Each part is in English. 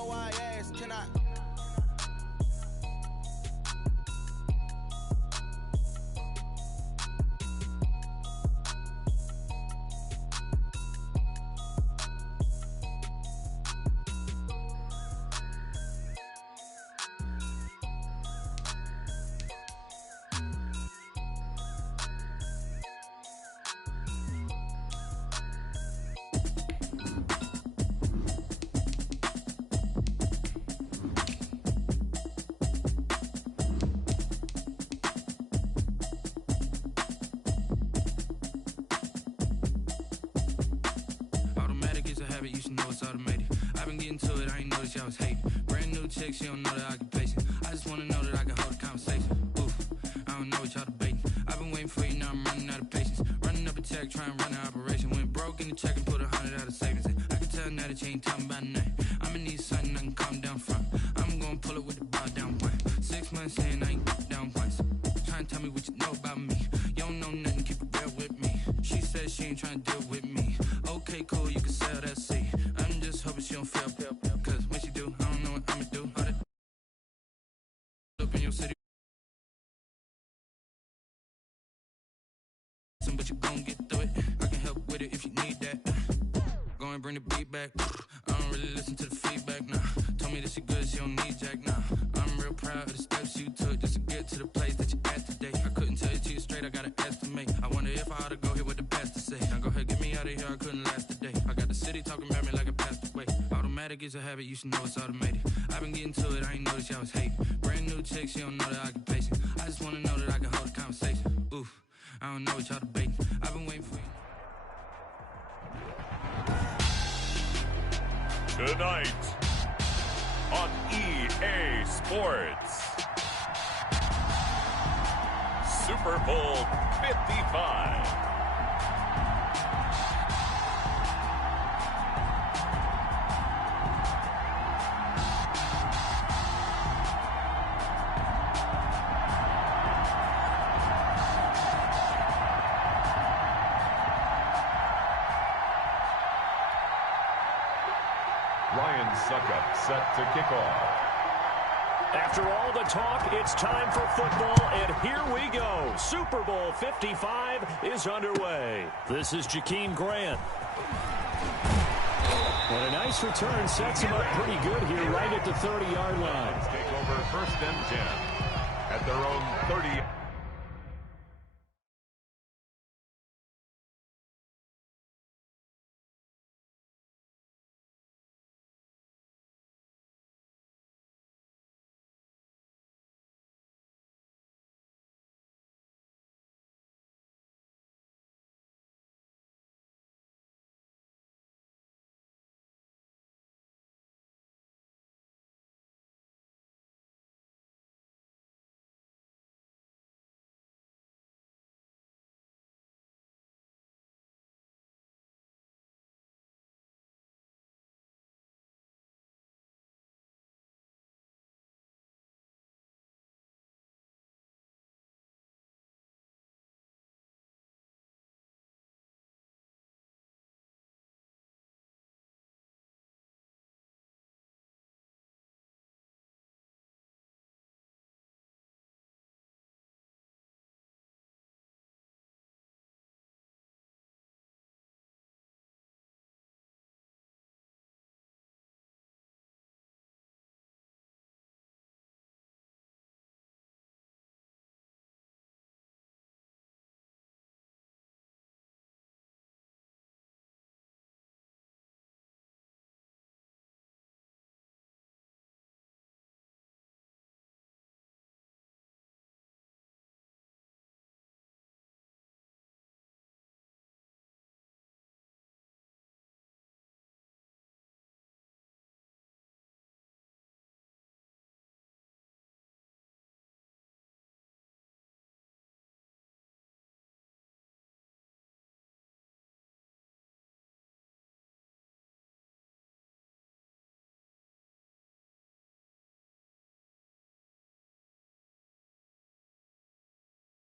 so I ask, can I? You should know it's automated. I've been getting to it, I ain't noticed y'all was hating. Brand new chick, she don't know the occupation. I just wanna know that I can hold a conversation. Oof, I don't know what y'all debating. I've been waiting for you, now I'm running out of patience. Running up a check, trying to run an operation. Went broke in the check and put 100 out of savings in. I can tell now that you ain't talking about nothing. I'ma need something I can calm down from. I'm gonna pull it with the bow down one. 6 months in, I ain't down once. Trying to tell me what you know about me. You don't know nothing, keep it real with me. She said she ain't trying to deal with me. Okay, cool, you can sell that seat. I'm just hoping she don't fail, cause when she do, I don't know what I'ma do. All that up in your city, but you gon' get through it. I can help with it if you need that. Go and bring the beat back. I don't really listen to the feedback, nah. Told me that she good, she don't need jack, nah. I'm real proud of the steps you took just to get to the place that you're at today. I couldn't tell you to you straight, I gotta estimate. I wonder if I ought to go here with the pastor say. Now go ahead, get me out of here, I couldn't last a day. I got the city talking about me like I passed away. Automatic is a habit, you should know it's automated. I've been getting to it, I ain't noticed y'all was hating. Brand new chick, she don't know the occupation. I just wanna know that I can hold a conversation. Oof, I don't know what y'all debating. I've been waiting for you. Tonight on EA Sports, Super Bowl 55. Ryan Suckup set to kick off. After all the talk, it's time for football, and here we go. Super Bowl 55 is underway. This is Jakeem Grant. And a nice return sets him up pretty good here right at the 30-yard line. Take over 1st and 10 at their own 30.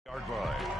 Yard line.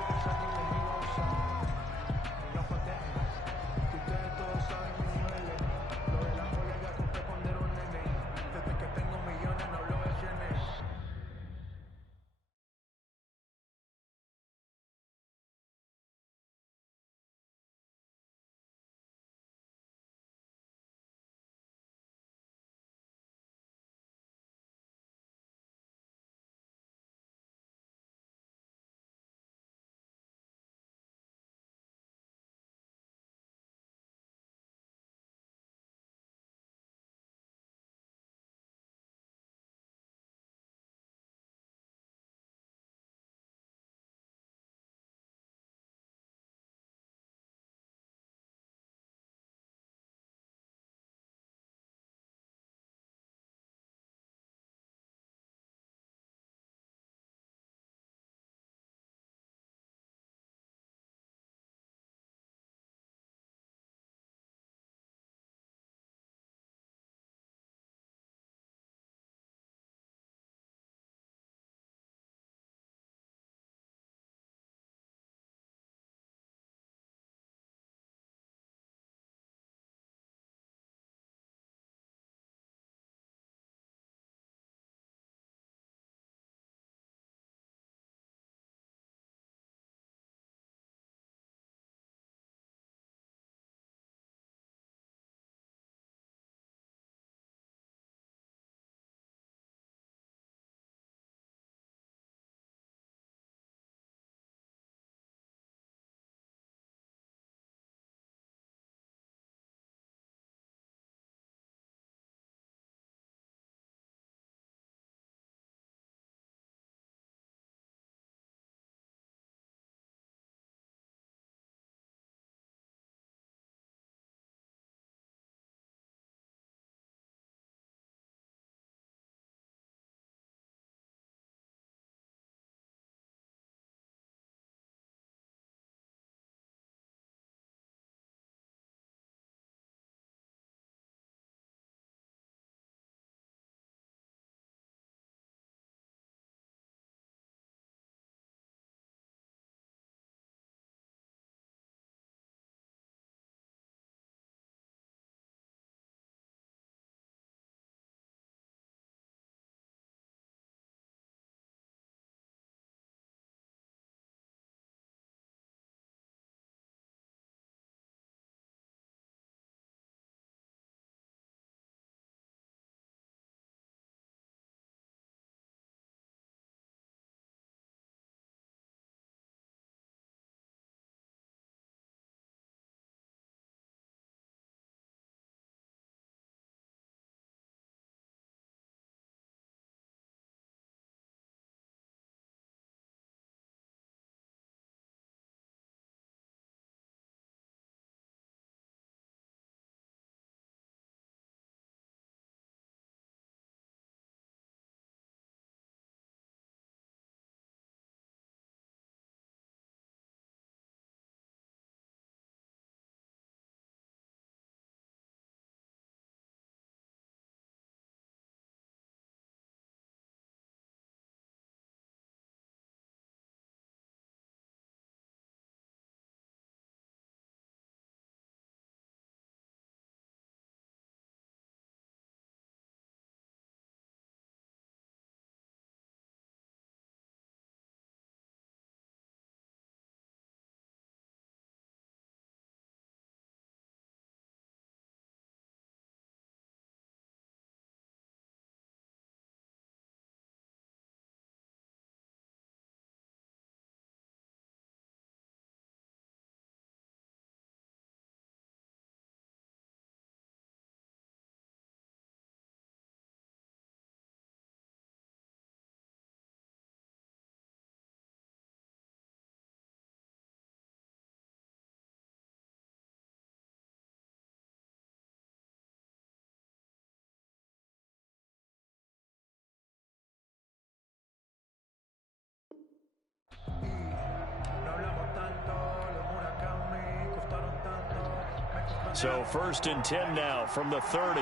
So 1st and 10 now from the 30.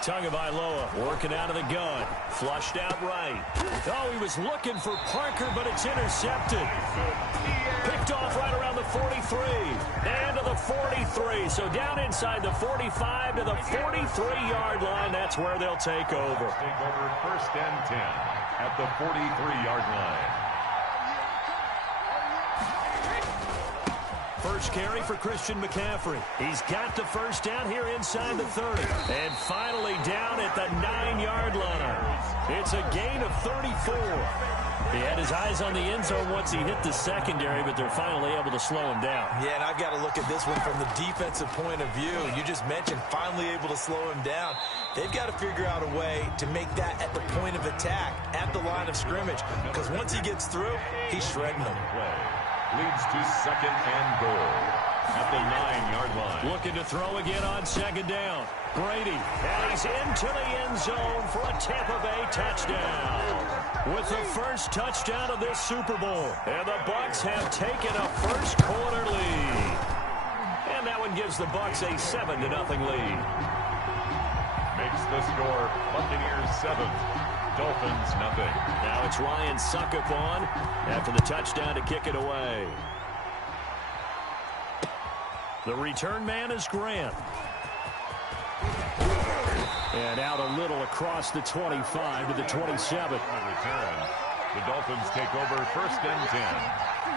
Tagovailoa working out of the gun. Flushed out right. Oh, he was looking for Parker, but it's intercepted. Picked off right around the 43. And to the 43. So down inside the 45 to the 43-yard line. That's where they'll take over. Take over 1st and 10 at the 43-yard line. First carry for Christian McCaffrey. He's got the first down here inside the 30. And finally down at the 9-yard line. It's a gain of 34. He had his eyes on the end zone once he hit the secondary, but they're finally able to slow him down. Yeah, and I've got to look at this one from the defensive point of view. You just mentioned finally able to slow him down. They've got to figure out a way to make that at the point of attack, at the line of scrimmage, because once he gets through, he's shredding them. Leads to 2nd and goal at the 9-yard line. Looking to throw again on 2nd down. Brady, and he's into the end zone for a Tampa Bay touchdown. With the first touchdown of this Super Bowl. And the Bucs have taken a first-quarter lead. And that one gives the Bucs a 7-0 lead. Makes the score Buccaneers 7, Dolphins nothing. Now it's Ryan Succop on after the touchdown to kick it away. The return man is Grant. And out a little across the 25 to the 27. Return. The Dolphins take over 1st and 10.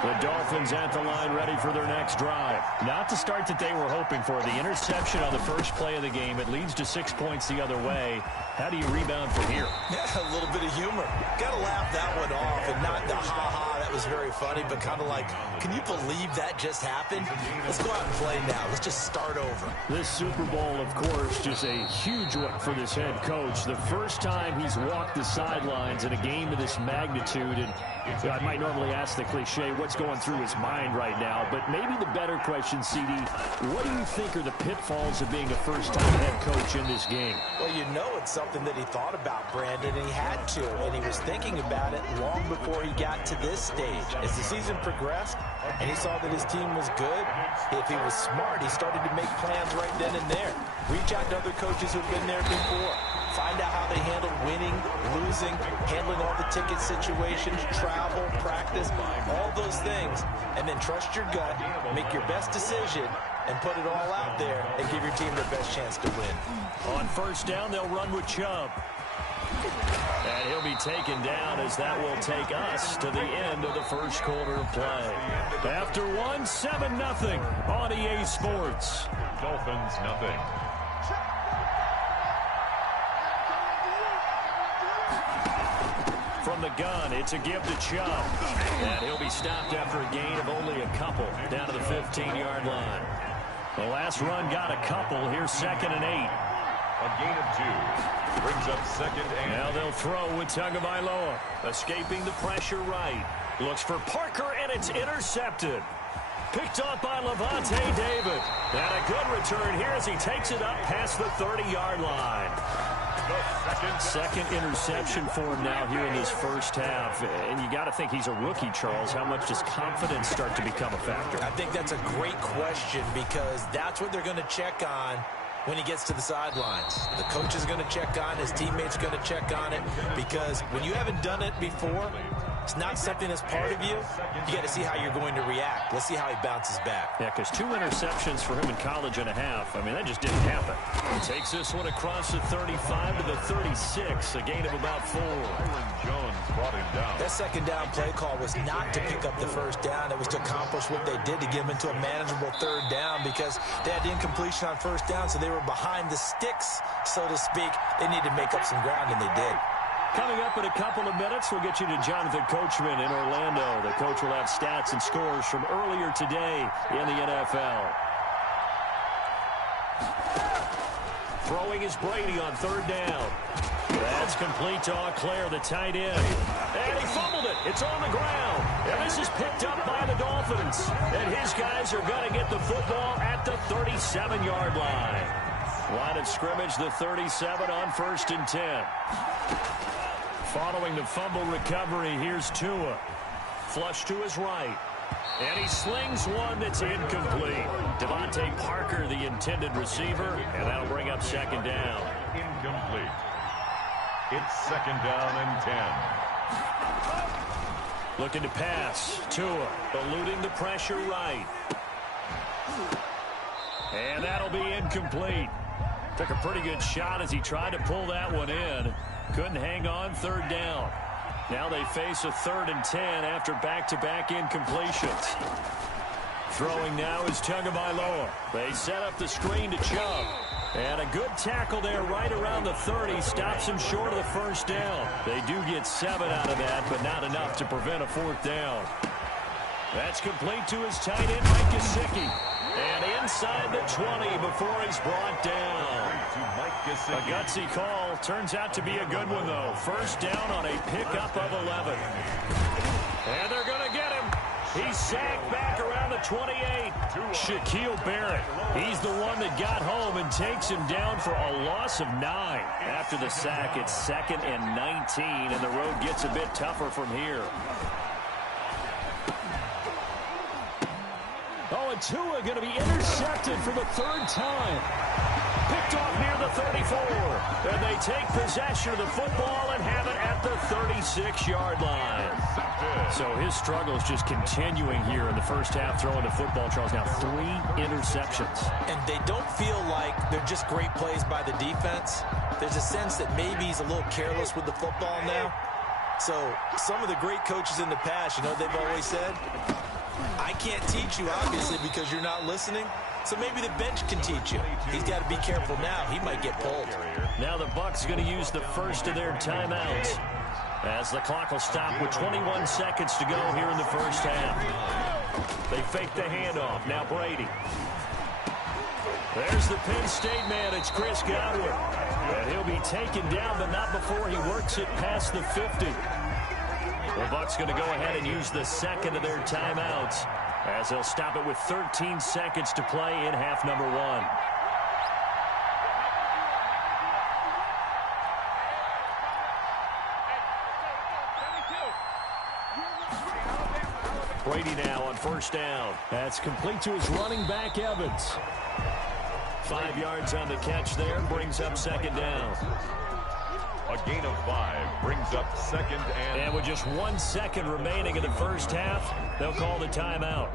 The Dolphins at the line ready for their next drive. Not the start that they were hoping for. The interception on the first play of the game. It leads to 6 points the other way. How do you rebound from here? Yeah, a little bit of humor. Got to laugh that one off, and not the ha-ha, that was very funny, but kind of like, can you believe that just happened? Let's go out and play now. Let's just start over. This Super Bowl, of course, just a huge one for this head coach. The first time he's walked the sidelines in a game of this magnitude, and I might normally ask the cliche, what's going through his mind right now, but maybe the better question, CD, what do you think are the pitfalls of being a first-time head coach in this game? Well, you know it's something that he thought about, Brandon, and he had to, and he was thinking about it long before he got to this stage. As the season progressed, and he saw that his team was good, if he was smart, he started to make plans right then and there. Reach out to other coaches who've been there before. Find out how they handle winning, losing, handling all the ticket situations, travel, practice, all those things. And then trust your gut, make your best decision, and put it all out there and give your team the best chance to win. On first down, they'll run with Chubb. And he'll be taken down as that will take us to the end of the first quarter of play. After 7-0 on EA Sports. Dolphins nothing. From the gun, it's a give to Chubb. And he'll be stopped after a gain of only a couple down to the 15-yard line. The last run got a couple. Here's 2nd and 8. A gain of 2. Brings up 2nd and... Now they'll throw with Tagovailoa. Escaping the pressure right. Looks for Parker, and it's intercepted. Picked off by Lavonte David. And a good return here as he takes it up past the 30-yard line. Second interception for him now here in this first half. And you got to think he's a rookie, Charles. How much does confidence start to become a factor? I think that's a great question because that's what they're going to check on when he gets to the sidelines. The coach is going to check on, his teammates are going to check on it, because when you haven't done it before, it's not something that's part of you. You got to see how you're going to react. Let's see how he bounces back. Yeah, because 2 interceptions for him in college and a half. I mean, that just didn't happen. He takes this one across the 35 to the 36, a gain of about 4. Byron Jones brought him down. That second down play call was not to pick up the first down. It was to accomplish what they did to get him into a manageable third down because they had incompletion on first down, so they were behind the sticks, so to speak. They needed to make up some ground, and they did. Coming up in a couple of minutes, we'll get you to Jonathan Coachman in Orlando. The coach will have stats and scores from earlier today in the NFL. Throwing is Brady on third down. That's complete to Auclair, the tight end. And he fumbled it. It's on the ground. And this is picked up by the Dolphins. And his guys are going to get the football at the 37-yard line. Line of scrimmage, the 37 on 1st and 10. Following the fumble recovery, here's Tua. Flush to his right. And he slings one that's incomplete. Devontae Parker, the intended receiver, and that'll bring up second down. Incomplete. It's second down and 10. Looking to pass. Tua eluding the pressure right. And that'll be incomplete. Took a pretty good shot as he tried to pull that one in. Couldn't hang on, third down. Now they face a 3rd and 10 after back-to-back incompletions. Throwing now is Tagovailoa. They set up the screen to Chubb. And a good tackle there right around the 30. Stops him short of the first down. They do get 7 out of that, but not enough to prevent a 4th down. That's complete to his tight end, Mike Gesicki. And inside the 20 before he's brought down. A gutsy call. Turns out to be a good one, though. First down on a pickup of 11. And they're going to get him. He's sacked back around the 28. Shaquille Barrett. He's the one that got home and takes him down for a loss of 9. After the sack, it's 2nd and 19, and the road gets a bit tougher from here. Oh, and Tua going to be intercepted for the 3rd time. Picked off near the 34. And they take possession of the football and have it at the 36-yard line. So his struggles just continuing here in the first half throwing the football. Charles, now 3 interceptions. And they don't feel like they're just great plays by the defense. There's a sense that maybe he's a little careless with the football now. So some of the great coaches in the past, you know, they've always said, I can't teach you, obviously, because you're not listening. So maybe the bench can teach you. He's got to be careful now. He might get pulled. Now the Bucs going to use the first of their timeouts as the clock will stop with 21 seconds to go here in the first half. They fake the handoff. Now Brady. There's the Penn State man. It's Chris Godwin. And he'll be taken down, but not before he works it past the 50. The Bucs going to go ahead and use the second of their timeouts as they'll stop it with 13 seconds to play in half number 1. Brady now on first down. That's complete to his running back, Evans. 5 yards on the catch there, brings up second down. A gain of 5 brings up second and... And with just 1 second remaining in the first half, they'll call the timeout.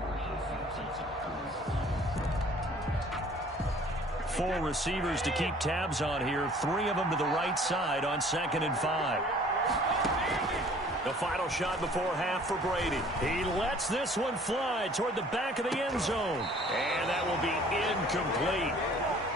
4 receivers to keep tabs on here. 3 of them to the right side on 2nd and 5. The final shot before half for Brady. He lets this one fly toward the back of the end zone. And that will be incomplete.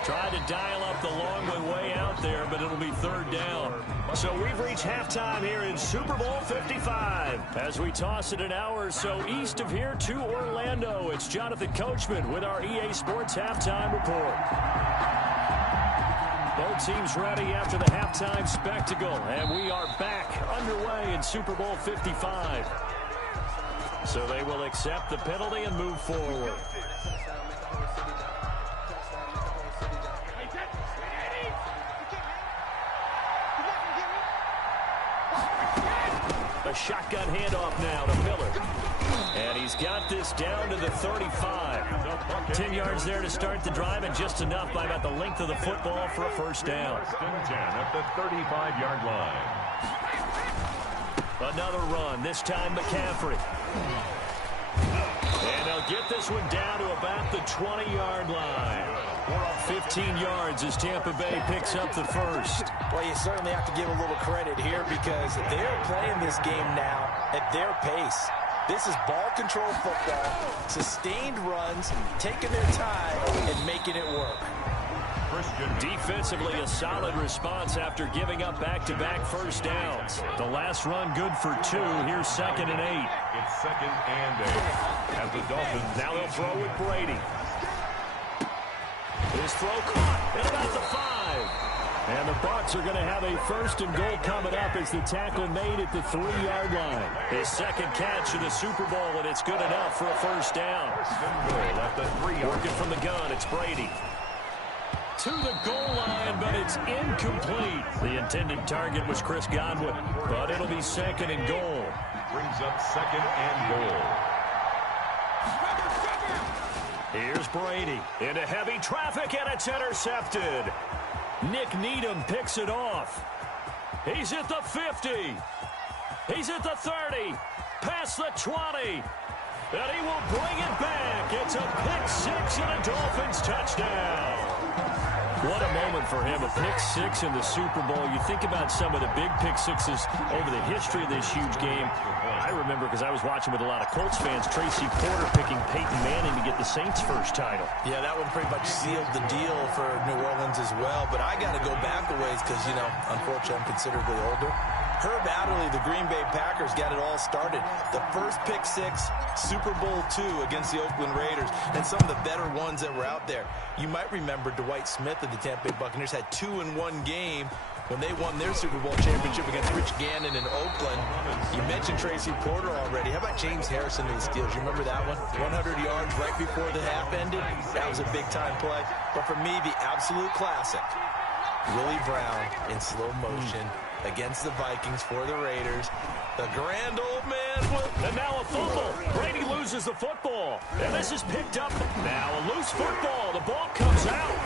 Tried to dial up the long one way out there, but it'll be 3rd down. So we've reached halftime here in Super Bowl 55. As we toss it an hour or so east of here to Orlando, it's Jonathan Coachman with our EA Sports Halftime Report. Both teams ready after the halftime spectacle, and we are back underway in Super Bowl 55. So they will accept the penalty and move forward. A shotgun handoff now to Miller. And he's got this down to the 35. 10 yards there to start the drive, and just enough by about the length of the football for a first down. 10 at the 35-yard line. Another run, this time McCaffrey. And they'll get this one down to about the 20-yard line. 15 yards as Tampa Bay picks up the first. Well, you certainly have to give a little credit here because they're playing this game now at their pace. This is ball control football, sustained runs, taking their time and making it work. Defensively, a solid response after giving up back-to-back first downs. The last run good for 2. Here's 2nd and 8. It's 2nd and 8. As the Dolphins now they'll throw with Brady. His throw caught at about the 5. And the Bucs are going to have a 1st and goal coming up as the tackle made at the 3-yard line. His second catch in the Super Bowl, and it's good enough for a first down. Working from the gun, it's Brady. To the goal line, but it's incomplete. The intended target was Chris Godwin, but it'll be 2nd and goal. Brings up 2nd and goal. Here's Brady into heavy traffic, and it's intercepted. Nick Needham picks it off. He's at the 50. He's at the 30. Past the 20. And he will bring it back. It's a pick six and a Dolphins touchdown. What a moment for him, a pick six in the Super Bowl. You think about some of the big pick sixes over the history of this huge game. I remember, because I was watching with a lot of Colts fans, Tracy Porter picking Peyton Manning to get the Saints' first title. Yeah, that one pretty much sealed the deal for New Orleans as well. But I got to go back a ways because, unfortunately, I'm considerably older. Herb Adderley, the Green Bay Packers, got it all started. The first pick six, Super Bowl II against the Oakland Raiders, and some of the better ones that were out there. You might remember Dwight Smith of the Tampa Bay Buccaneers had 2-in-1 game when they won their Super Bowl championship against Rich Gannon in Oakland. You mentioned Tracy Porter already. How about James Harrison in the Steelers? You remember that one? 100 yards right before the half ended. That was a big-time play. But for me, the absolute classic, Willie Brown in slow motion against the Vikings for the Raiders. The grand old man. And now a fumble. Brady loses the football. And this is picked up. Now a loose football. The ball comes out.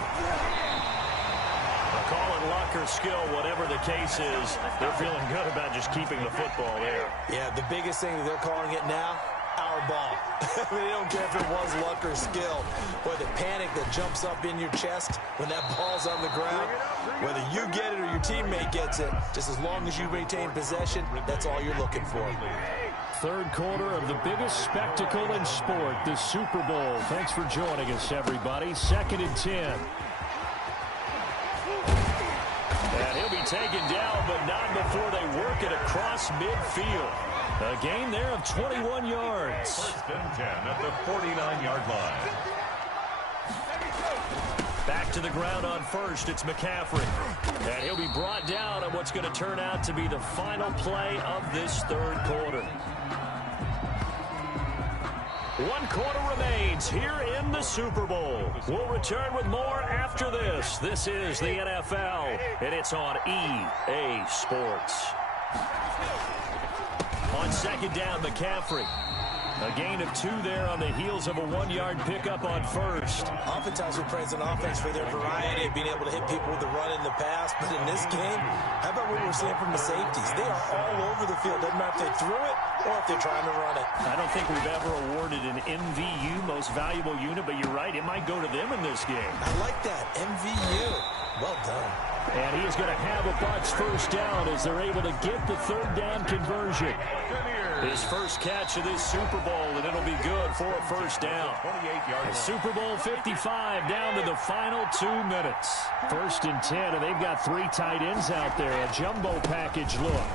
Call it luck or skill, whatever the case is. They're feeling good about just keeping the football there. Yeah, the biggest thing that they're calling it now, our ball. They don't care if it was luck or skill. Or the panic that jumps up in your chest when that ball's on the ground. Whether you get it or your teammate gets it, just as long as you maintain possession, that's all you're looking for. Third quarter of the biggest spectacle in sport, the Super Bowl. Thanks for joining us, everybody. 2nd and 10. And he'll be taken down, but not before they work it across midfield. A gain there of 21 yards. 1st and 10 at the 49-yard line. Back to the ground on first, it's McCaffrey. And he'll be brought down on what's going to turn out to be the final play of this third quarter. 1 quarter remains here in the Super Bowl. We'll return with more after this. This is the NFL, and it's on EA Sports. On 2nd down, McCaffrey. A gain of 2 there on the heels of a 1-yard pickup on first. Oftentimes we praise an offense for their variety of being able to hit people with the run in the pass. But in this game, how about what we're seeing from the safeties? They are all over the field. Doesn't matter if they threw it or if they're trying to run it. I don't think we've ever awarded an MVU, most valuable unit, but you're right, it might go to them in this game. I like that. MVU. Well done. And he is going to have a Bucs first down as they're able to get the 3rd down conversion. His first catch of this Super Bowl, and it'll be good for a first down. Super Bowl 55 down to the final 2 minutes. 1st and 10, and they've got 3 tight ends out there. A jumbo package look.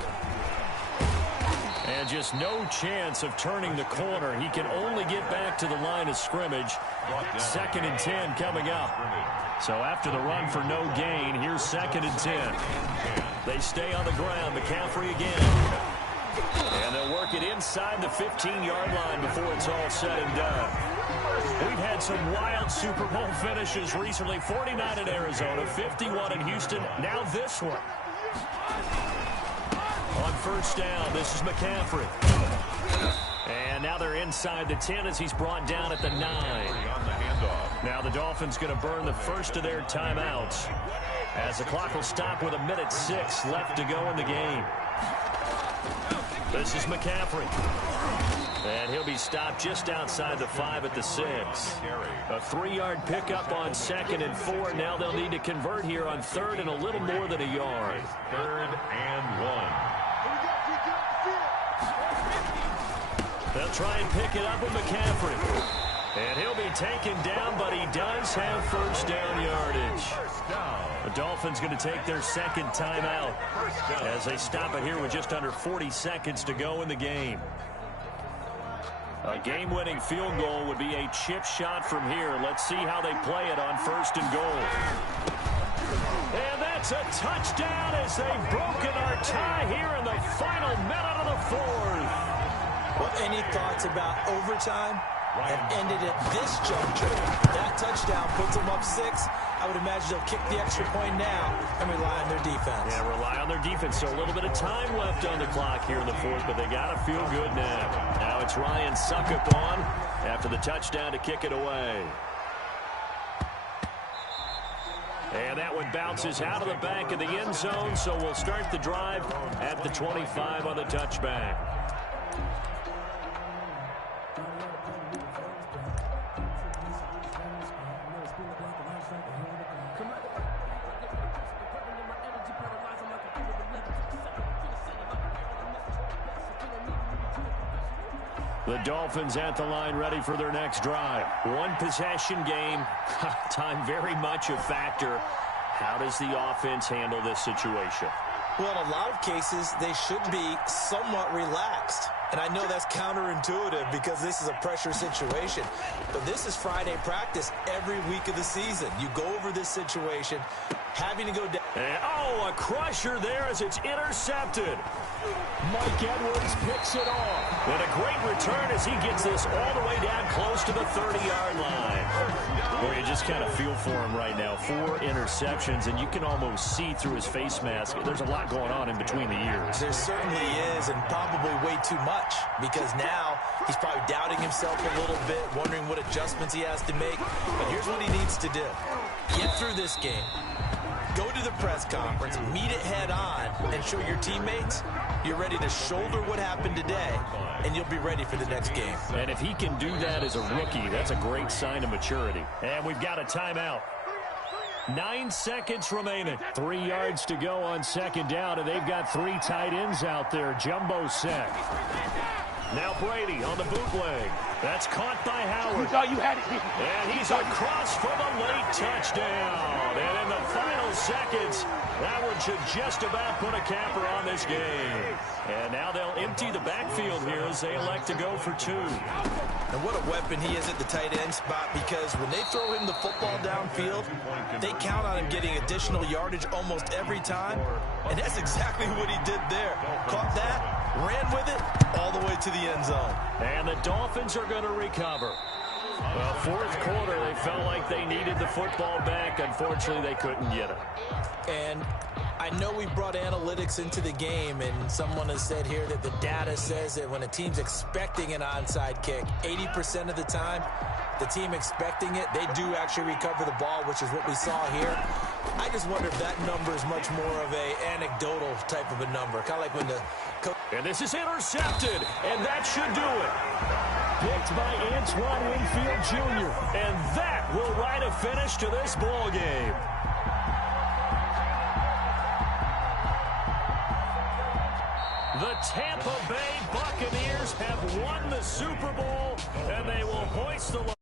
And just no chance of turning the corner. He can only get back to the line of scrimmage. 2nd and 10 coming up. So after the run for no gain, here's 2nd and 10. They stay on the ground. McCaffrey again. And they'll work it inside the 15-yard line before it's all said and done. We've had some wild Super Bowl finishes recently. 49 in Arizona, 51 in Houston, now this one. On first down, this is McCaffrey. And now they're inside the 10 as he's brought down at the 9. Now the Dolphins going to burn the first of their timeouts as the clock will stop with 1:06 left to go in the game. This is McCaffrey. And he'll be stopped just outside the 5 at the 6. A 3-yard pickup on 2nd and 4. Now they'll need to convert here on 3rd and a little more than a yard. 3rd and 1. They'll try and pick it up with McCaffrey. And he'll be taken down, but he does have first down yardage. The Dolphins going to take their 2nd timeout as they stop it here with just under 40 seconds to go in the game. A game-winning field goal would be a chip shot from here. Let's see how they play it on 1st and goal. And that's a touchdown as they've broken our tie here in the final minute of the 4th. Well, any thoughts about overtime? have ended at this juncture. That touchdown puts them up 6. I would imagine they'll kick the extra point now and rely on their defense. Yeah, rely on their defense. So a little bit of time left on the clock here in the fourth, but they got to feel good now. Now it's Ryan Succop on after the touchdown to kick it away. And that one bounces out of the back of the end zone, so we'll start the drive at the 25 on the touchback. The Dolphins at the line ready for their next drive. One possession game. Time very much a factor. How does the offense handle this situation? Well, in a lot of cases, they should be somewhat relaxed. And I know that's counterintuitive because this is a pressure situation. But this is Friday practice every week of the season. You go over this situation, having to go down. And, a crusher there as it's intercepted. Mike Edwards picks it off. And a great return as he gets this all the way down close to the 30-yard line. Well, you just kind of feel for him right now. 4 interceptions, and you can almost see through his face mask. There's a lot going on in between the ears. There certainly is, and probably way too much, because now he's probably doubting himself a little bit, wondering what adjustments he has to make. But here's what he needs to do. Get through this game. Go to the press conference, meet it head on, and show your teammates you're ready to shoulder what happened today, and you'll be ready for the next game. And if he can do that as a rookie, that's a great sign of maturity. And we've got a timeout. 9 seconds remaining. 3 yards to go on second down, and they've got 3 tight ends out there. Jumbo set. Now Brady on the bootleg. That's caught by Howard. You thought you had it. And he's across for the late touchdown. And in the final seconds, that one should just about put a capper on this game. And now they'll empty the backfield here as they elect to go for 2. And what a weapon he is at the tight end spot, because when they throw him the football downfield, they count on him getting additional yardage almost every time. And that's exactly what he did there. Caught that, ran with it, all the way to the end zone. And the Dolphins are going to recover. Well, fourth quarter, they felt like they needed the football back. Unfortunately, they couldn't get it. And I know we brought analytics into the game, and someone has said here that the data says that when a team's expecting an onside kick, 80% of the time, the team expecting it, they do actually recover the ball, which is what we saw here. I just wonder if that number is much more of a anecdotal type of a number, kind of like when the coach. And this is intercepted, and that should do it. Picked by Antoine Winfield Jr., and that will write a finish to this ball game. The Tampa Bay Buccaneers have won the Super Bowl, and they will hoist the